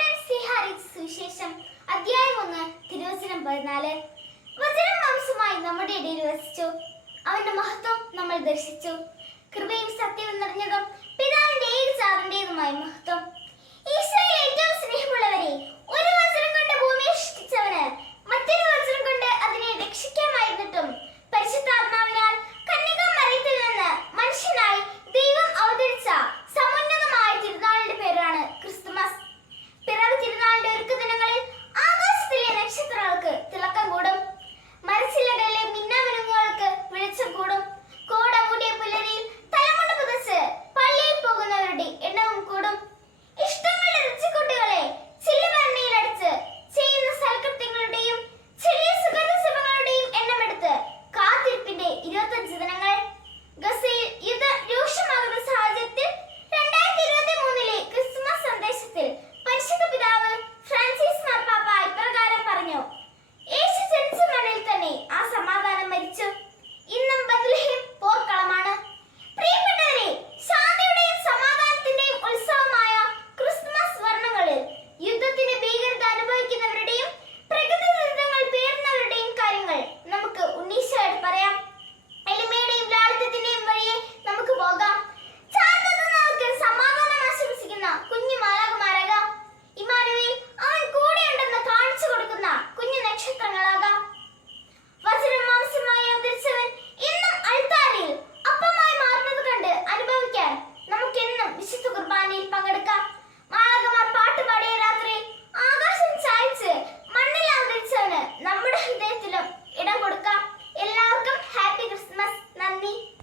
മിശിഹായ്ക്ക് സുവിശേഷം. അധ്യായം ഒന്ന് തിരുവചനം പതിനാല്. വചനം മാംസമായി നമ്മുടെ ഇടയിൽ വസിച്ചു. അവന്റെ മഹത്വം നമ്മൾ ദർശിച്ചു. കൃപയും